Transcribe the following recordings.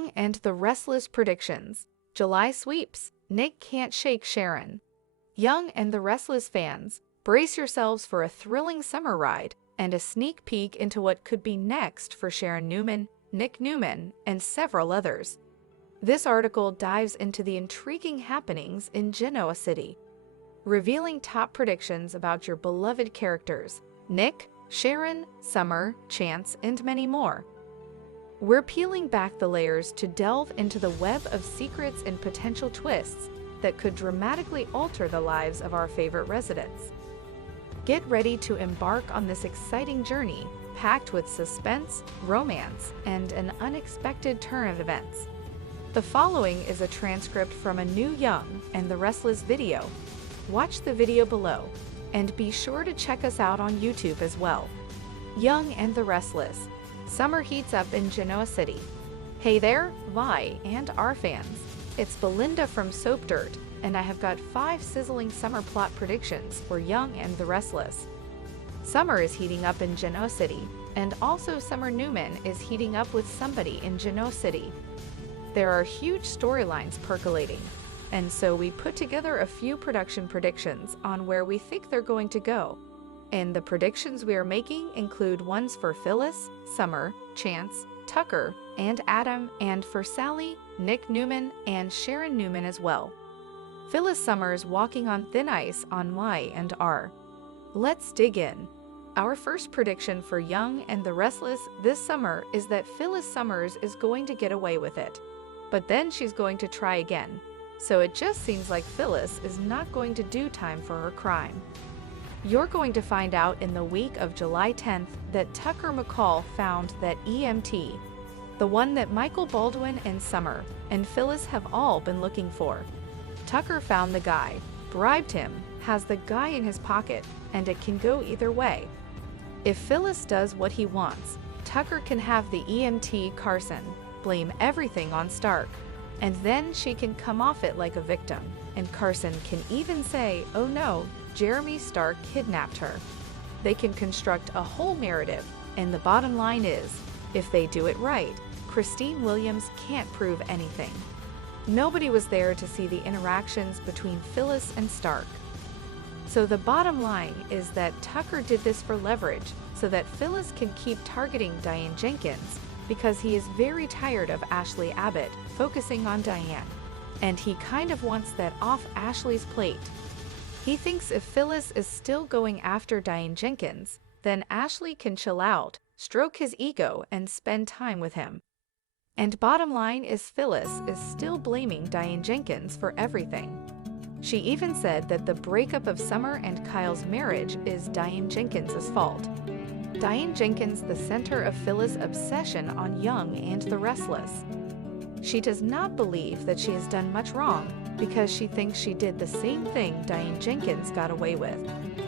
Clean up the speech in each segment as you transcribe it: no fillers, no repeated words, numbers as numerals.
Young and the Restless predictions. July sweeps. Nick can't shake Sharon. Young and the Restless fans, brace yourselves for a thrilling summer ride and a sneak peek into what could be next for Sharon.Newman, Nick Newman, and several others. This article dives into the intriguing happenings in Genoa City, revealing top predictions about your beloved characters, Nick, Sharon, Summer, Chance, and many more. We're peeling back the layers to delve into the web of secrets and potential twists that could dramatically alter the lives of our favorite residents. Get ready to embark on this exciting journey, packed with suspense, romance, and an unexpected turn of events. The following is a transcript from a new Young and the Restless video. Watch the video below, and be sure to check us out on YouTube as well. Young and the Restless. Summer heats up in Genoa City. Hey there, Vi and our fans. It's Belinda from Soap Dirt, and I have got 5 sizzling summer plot predictions for Young and the Restless. Summer is heating up in Genoa City, and also Summer Newman is heating up with somebody in Genoa City. There are huge storylines percolating, and so we put together a few production predictions on where we think they're going to go. And the predictions we are making include ones for Phyllis, Summer, Chance, Tucker, and Adam, and for Sally, Nick Newman, and Sharon Newman as well. Phyllis Summers walking on thin ice on Y and R. Let's dig in. Our first prediction for Young and the Restless this summer is that Phyllis Summers is going to get away with it. But then she's going to try again. So it just seems like Phyllis is not going to do time for her crime. You're going to find out in the week of July 10th that Tucker McCall found that EMT, the one that Michael Baldwin and Summer and Phyllis have all been looking for. Tucker found the guy, bribed him, has the guy in his pocket, and it can go either way. If Phyllis does what he wants, Tucker can have the EMT, Carson, blame everything on Stark, and then she can come off it like a victim, and Carson can even say, oh no, Jeremy Stark kidnapped her. They can construct a whole narrative, and the bottom line is, if they do it right, Christine Williams can't prove anything. Nobody was there to see the interactions between Phyllis and Stark. So the bottom line is that Tucker did this for leverage so that Phyllis can keep targeting Diane Jenkins because he is very tired of Ashley Abbott focusing on Diane, and he kind of wants that off Ashley's plate. He thinks if Phyllis is still going after Diane Jenkins, then Ashley can chill out, stroke his ego, and spend time with him. And bottom line is Phyllis is still blaming Diane Jenkins for everything. She even said that the breakup of Summer and Kyle's marriage is Diane Jenkins' fault. Diane Jenkins the center of Phyllis' obsession on Young and the Restless. She does not believe that she has done much wrong because she thinks she did the same thing Diane Jenkins got away with,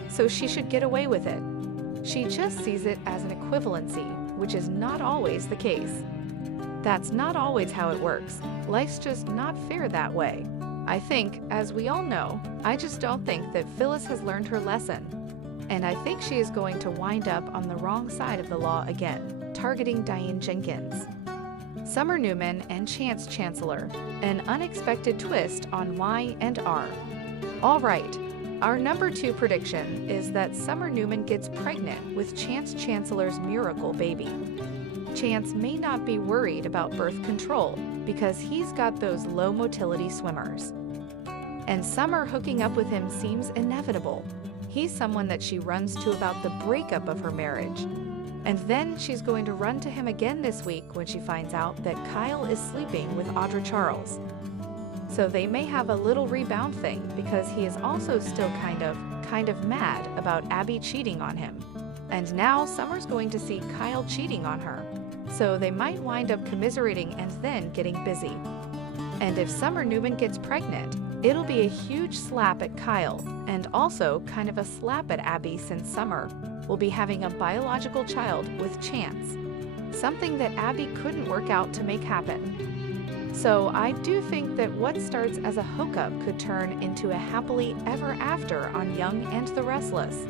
so she should get away with it. She just sees it as an equivalency, which is not always the case. That's not always how it works. Life's just not fair that way. I think, as we all know, I just don't think that Phyllis has learned her lesson. And I think she is going to wind up on the wrong side of the law again, targeting Diane Jenkins. Summer Newman and Chance Chancellor, an unexpected twist on Y and R. All right, our number 2 prediction is that Summer Newman gets pregnant with Chance Chancellor's miracle baby. Chance may not be worried about birth control because he's got those low motility swimmers. And Summer hooking up with him seems inevitable. He's someone that she runs to about the breakup of her marriage. And then she's going to run to him again this week when she finds out that Kyle is sleeping with Audra Charles. So they may have a little rebound thing because he is also still kind of mad about Abby cheating on him. And now Summer's going to see Kyle cheating on her. So they might wind up commiserating and then getting busy. And if Summer Newman gets pregnant, it'll be a huge slap at Kyle and also kind of a slap at Abby since Summer will be having a biological child with Chance, something that Abby couldn't work out to make happen. So I do think that what starts as a hookup could turn into a happily ever after on Young and the Restless.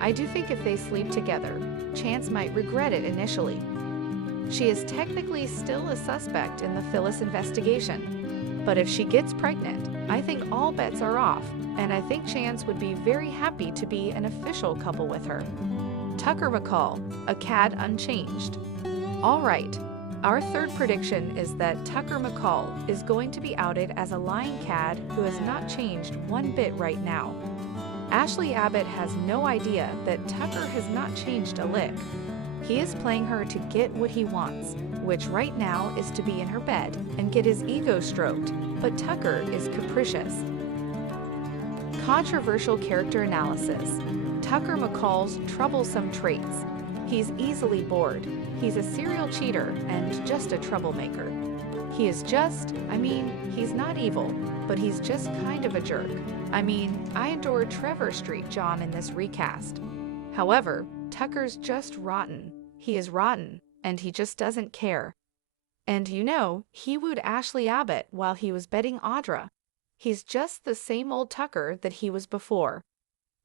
I do think if they sleep together, Chance might regret it initially. She is technically still a suspect in the Phyllis investigation. But if she gets pregnant, I think all bets are off, and I think Chance would be very happy to be an official couple with her. Tucker McCall, a cad unchanged. Alright, our third prediction is that Tucker McCall is going to be outed as a lying cad who has not changed one bit right now. Ashley Abbott has no idea that Tucker has not changed a lick. He is playing her to get what he wants, which right now is to be in her bed and get his ego stroked, but Tucker is capricious. Controversial character analysis. Tucker McCall's troublesome traits. He's easily bored. He's a serial cheater and just a troublemaker. He is just, he's not evil, but he's just kind of a jerk. I adore Trevor Street John in this recast. However, Tucker's just rotten. He is rotten, and he just doesn't care. And he wooed Ashley Abbott while he was betting Audra. He's just the same old Tucker that he was before.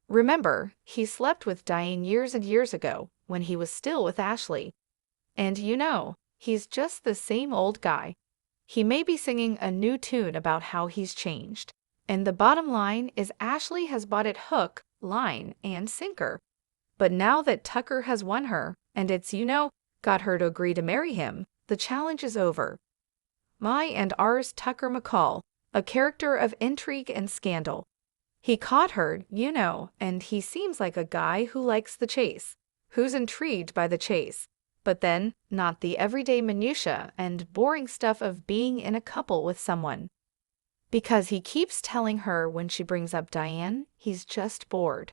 Remember, he slept with Diane years and years ago, when he was still with Ashley. And he's just the same old guy. He may be singing a new tune about how he's changed. And the bottom line is Ashley has bought it hook, line, and sinker. But now that Tucker has won her, and it's, got her to agree to marry him, the challenge is over. My and ours Tucker McCall, a character of intrigue and scandal. He caught her, and he seems like a guy who likes the chase, who's intrigued by the chase, but then not the everyday minutia and boring stuff of being in a couple with someone. Because he keeps telling her when she brings up Diane, he's just bored.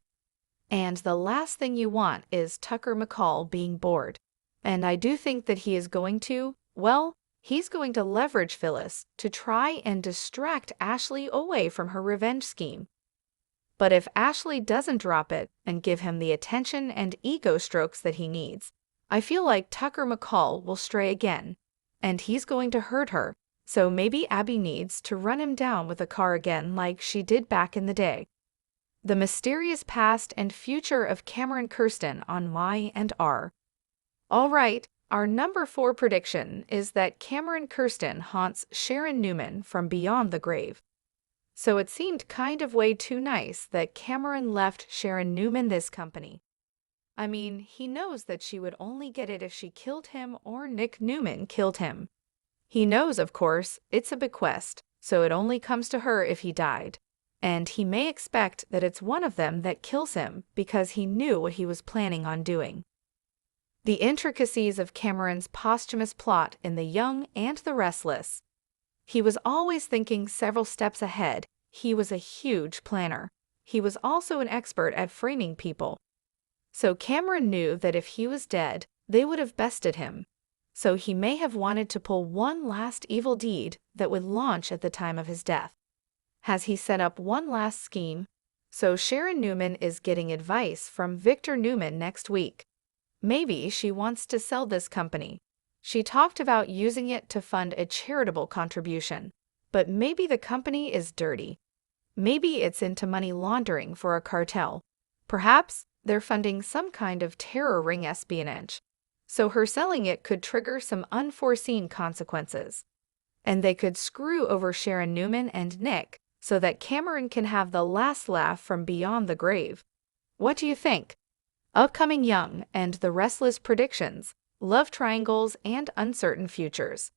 And the last thing you want is Tucker McCall being bored. And I do think that he is going to, he's going to leverage Phyllis to try and distract Ashley away from her revenge scheme. But if Ashley doesn't drop it and give him the attention and ego strokes that he needs, I feel like Tucker McCall will stray again, and he's going to hurt her, so maybe Abby needs to run him down with a car again like she did back in the day. The mysterious past and future of Cameron Kirsten on My and R. Alright, our number 4 prediction is that Cameron Kirsten haunts Sharon Newman from beyond the grave. So it seemed kind of way too nice that Cameron left Sharon Newman this company. He knows that she would only get it if she killed him or Nick Newman killed him. He knows, of course, it's a bequest, so it only comes to her if he died. And he may expect that it's one of them that kills him because he knew what he was planning on doing. The intricacies of Cameron's posthumous plot in The Young and the Restless. He was always thinking several steps ahead. He was a huge planner. He was also an expert at framing people. So Cameron knew that if he was dead, they would have bested him. So he may have wanted to pull one last evil deed that would launch at the time of his death. Has he set up one last scheme? So Sharon Newman is getting advice from Victor Newman next week. Maybe she wants to sell this company. She talked about using it to fund a charitable contribution. But maybe the company is dirty. Maybe it's into money laundering for a cartel. Perhaps they're funding some kind of terror ring espionage. So her selling it could trigger some unforeseen consequences. And they could screw over Sharon Newman and Nick so that Cameron can have the last laugh from beyond the grave. What do you think? Upcoming Young and the Restless predictions, love triangles, and uncertain futures.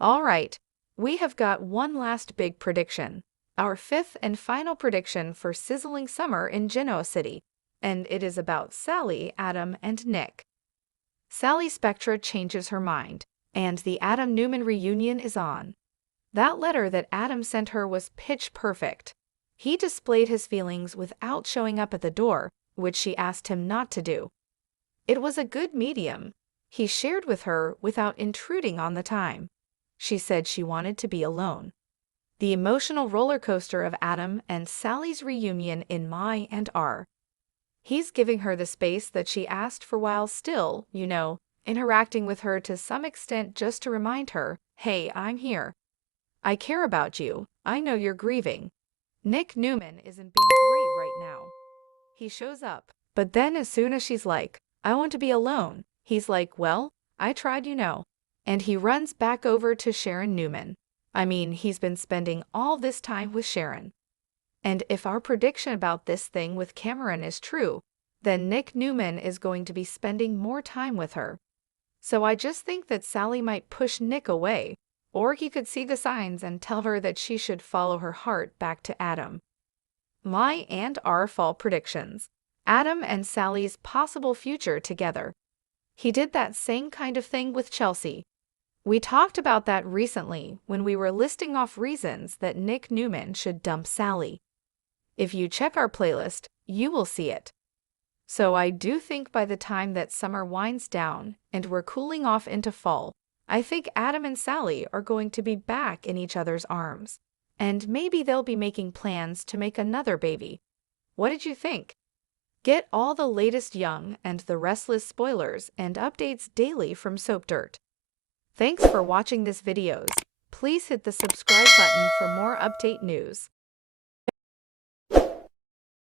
All right, we have got one last big prediction. Our 5th and final prediction for Sizzling Summer in Genoa City, and it is about Sally, Adam, and Nick. Sally Spectra changes her mind, and the Adam Newman reunion is on. That letter that Adam sent her was pitch perfect. He displayed his feelings without showing up at the door, which she asked him not to do. It was a good medium. He shared with her without intruding on the time. She said she wanted to be alone. The emotional roller coaster of Adam and Sally's reunion in My and R. He's giving her the space that she asked for while still, interacting with her to some extent just to remind her, hey, I'm here. I care about you. I know you're grieving. Nick Newman isn't being great right now. He shows up, but then as soon as she's like, I want to be alone, he's like, well, I tried, you know. And he runs back over to Sharon.Newman. I mean, he's been spending all this time with Sharon. And if our prediction about this thing with Cameron is true, then Nick Newman is going to be spending more time with her. So I just think that Sally might push Nick away, or he could see the signs and tell her that she should follow her heart back to Adam. My and our fall predictions. Adam and Sally's possible future together. He did that same kind of thing with Chelsea. We talked about that recently when we were listing off reasons that Nick Newman should dump Sally. If you check our playlist, you will see it. So I do think by the time that summer winds down and we're cooling off into fall, I think Adam and Sally are going to be back in each other's arms. And maybe they'll be making plans to make another baby. What did you think? Get all the latest Young and the Restless spoilers and updates daily from Soap Dirt. Thanks for watching this videos. Please hit the subscribe button for more update news.